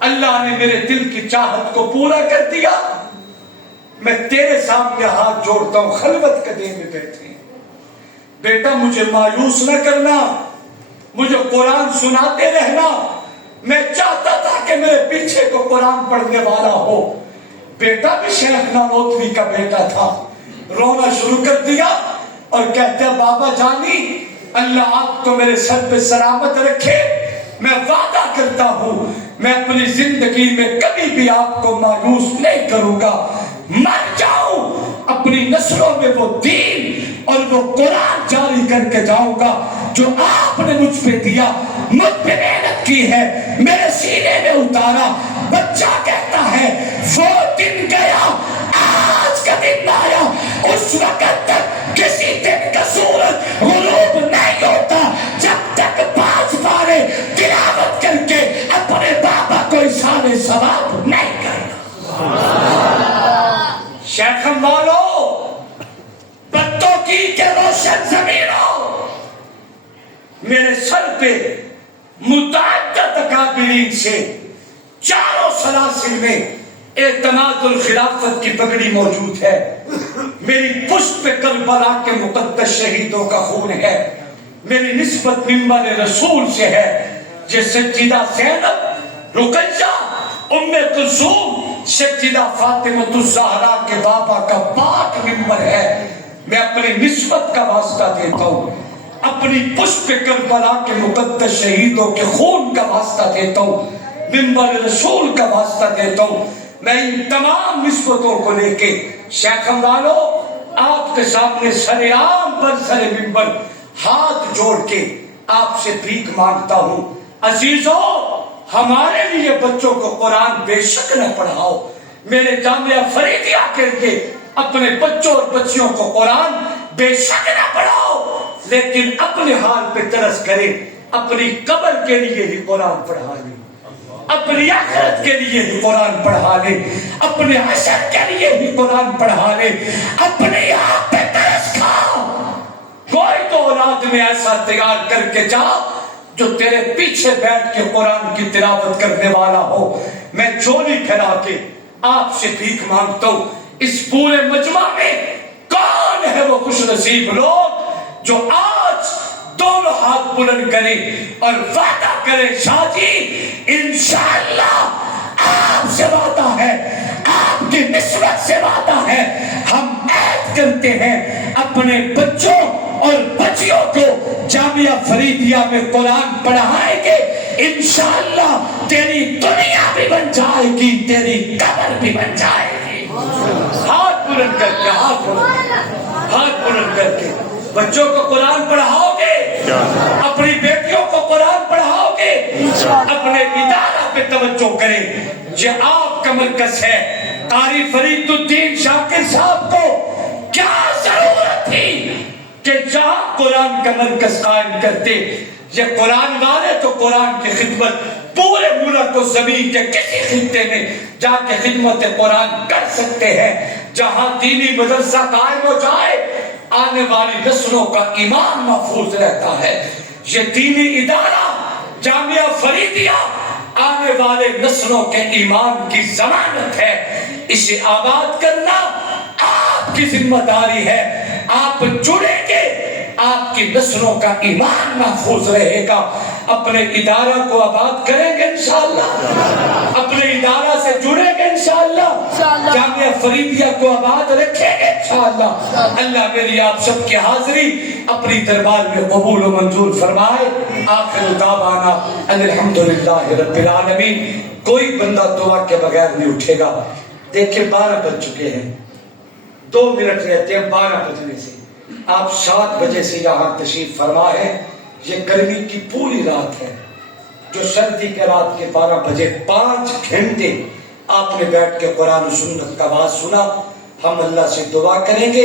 اللہ نے میرے دل کی چاہت کو پورا کر دیا. میں تیرے سامنے ہاتھ جوڑتا ہوں خلوت قدے میں بیٹھے. بیٹا مجھے مایوس نہ کرنا, مجھے قرآن سناتے رہنا. میں چاہتا تھا کہ میرے پیچھے کو قرآن پڑھنے والا ہو. بیٹا بھی شیخ نانوتوی کا بیٹا تھا, رونا شروع کر دیا اور کہتے بابا جانی اللہ آپ کو میرے سر پہ سلامت رکھے. میں وعدہ میں اپنی زندگی میں کبھی بھی آپ کو مایوس نہیں کروں گا. مر جاؤں اپنی نسلوں میں وہ دین اور وہ قرآن جاری کر کے جاؤں گا جو آپ نے مجھ پہ دیا. مجھ پہ محنت کی ہے, میرے سینے میں اتارا. بچہ کہتا ہے وہ دن گیا آج کا دن آیا. اس وقت تک کسی دن کا سورج غروب نہیں ہوتا جب تک 5 پارے تلاوت کر کے اپنے بابا کو احسان ثواب نہیں کرنا. شیخم والو, بتوں کی کہ روشن زمینوں, میرے سر پہ متعدد اکابرین سے چاروں سلاسل میں اعتماد الخلافت کی پگڑی موجود ہے. میری پشت پہ کربلا کے مقدس شہیدوں کا خون ہے. میری نسبت منبر رسول سے ہے. یہ سجدہ زینب, رقیہ, ام کلثوم, سجدہ فاطمہ الزہرا کے بابا کا پاک منبر ہے. میں اپنی نسبت کا واسطہ دیتا ہوں, اپنی پشت پہ کربلا کے مقدس شہیدوں کے خون کا واسطہ دیتا ہوں, منبر رسول کا واسطہ دیتا ہوں. میں ان تمام نسبتوں کو لے کے شیخم والو آپ کے سامنے سرعام پر سر منبر ہاتھ جوڑ کے آپ سے بھیک مانگتا ہوں. عزیزو, ہمارے لیے بچوں کو قرآن بے شک نہ پڑھاؤ. میرے جامعہ فریدیہ کے لیے اپنے بچوں اور بچیوں کو قرآن بے شک نہ پڑھاؤ, لیکن اپنے حال پہ ترس کرے. اپنی قبر کے لیے ہی قرآن پڑھا لے, اپنی آخرت کے لیے ہی قرآن پڑھا لے, اپنے حشر کے لیے ہی قرآن پڑھا لے. اپنے آپ پہ ترس کھا. کوئی تو اولاد میں ایسا تیار کر کے جا جو تیرے پیچھے بیٹھ کے قرآن کی تلاوت کرنے والا ہو. میں چولی پھیلا کے آپ سے بھیک مانگتا ہوں, اس پورے مجمع میں کون ہے وہ خوش نصیب لوگ جو آج دونوں ہاتھ بلند کریں اور وعدہ کریں, شاہ جی انشاءاللہ آپ سے وعدہ ہے, آپ کی نسبت سے وعدہ ہے, ہم عہد کرتے ہیں اپنے بچوں اور بچیوں کو جامعہ فریدیہ میں قرآن پڑھائیں گے. انشاءاللہ تیری دنیا بھی بن جائے گی, تیری قبر بھی بن جائے گی. ہاتھ بلند کر کے, ہاتھ بلند کر کے بچوں کو قرآن پڑھاؤ گے, اپنی بیٹیوں کو قرآن پڑھاؤ گے, اپنے ادارہ پہ توجہ کریں. یہ آپ کا مرکز ہے. قاری فرید الدین شاکر صاحب کو کیا ضرورت تھی کہ جہاں قرآن کا مرکز قائم کرتے. یہ قرآن والے تو قرآن کی خدمت پورے ملک و زمین کے کسی خطے میں جا کے خدمت قرآن کر سکتے ہیں. جہاں دینی مدرسہ قائم ہو جائے آنے والی نسلوں کا ایمان محفوظ رہتا ہے. یہ دینی ادارہ جامعہ فریدیہ آنے والے نسلوں کے ایمان کی ضمانت ہے. اسے آباد کرنا آپ کی ذمہ داری ہے. آپ جڑیں گے, آپ کی نسلوں کا ایمان محفوظ رہے گا. اپنے ادارہ کو آباد کریں گے انشاءاللہ, اپنے ادارہ سے جڑیں گے انشاءاللہ, جامعہ فریدیہ کو آباد رکھیں گے انشاءاللہ. اللہ میری آپ سب کی حاضری اپنی دربار میں قبول و منظور فرمائے. آخر دعوانا ان الحمدللہ رب العالمین. کوئی بندہ دعا کے بغیر نہیں اٹھے گا. دیکھیں 12 بج چکے ہیں, 2 منٹ رہتے ہیں 12 بجنے سے. آپ 7 بجے سے یہاں تشریف فرما ہے. یہ گرمی کی پوری رات ہے, جو سردی کے رات کے 12 بجے 5 گھنٹے آپ نے بیٹھ کے قرآن و سنت کا آواز سنا. ہم اللہ سے دعا کریں گے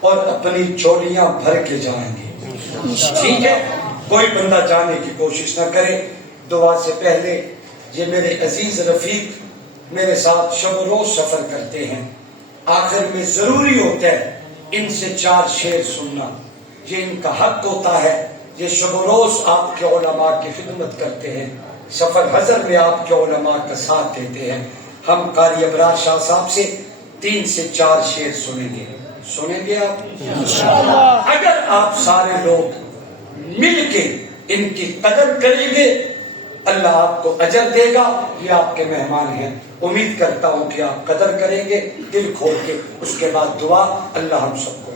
اور اپنی چولیاں بھر کے جائیں گے, ٹھیک ہے؟ کوئی بندہ جانے کی کوشش نہ کرے. دعا سے پہلے یہ میرے عزیز رفیق میرے ساتھ شب و روز سفر کرتے ہیں. آخر میں ضروری ہوتا ہے ان سے 4 شعر سننا, یہ ان کا حق ہوتا ہے. یہ شب و روز آپ کے علماء کی خدمت کرتے ہیں, سفر حضر میں آپ کے علماء کا ساتھ دیتے ہیں. ہم قاری ابرار شاہ صاحب سے 3 سے 4 شعر سنیں گے آپ انشاءاللہ. اگر آپ سارے لوگ مل کے ان کی قدر کریں گے اللہ آپ کو اجر دے گا. یہ آپ کے مہمان ہیں, امید کرتا ہوں کہ آپ قدر کریں گے دل کھول کے. اس کے بعد دعا. اللہ ہم سب کو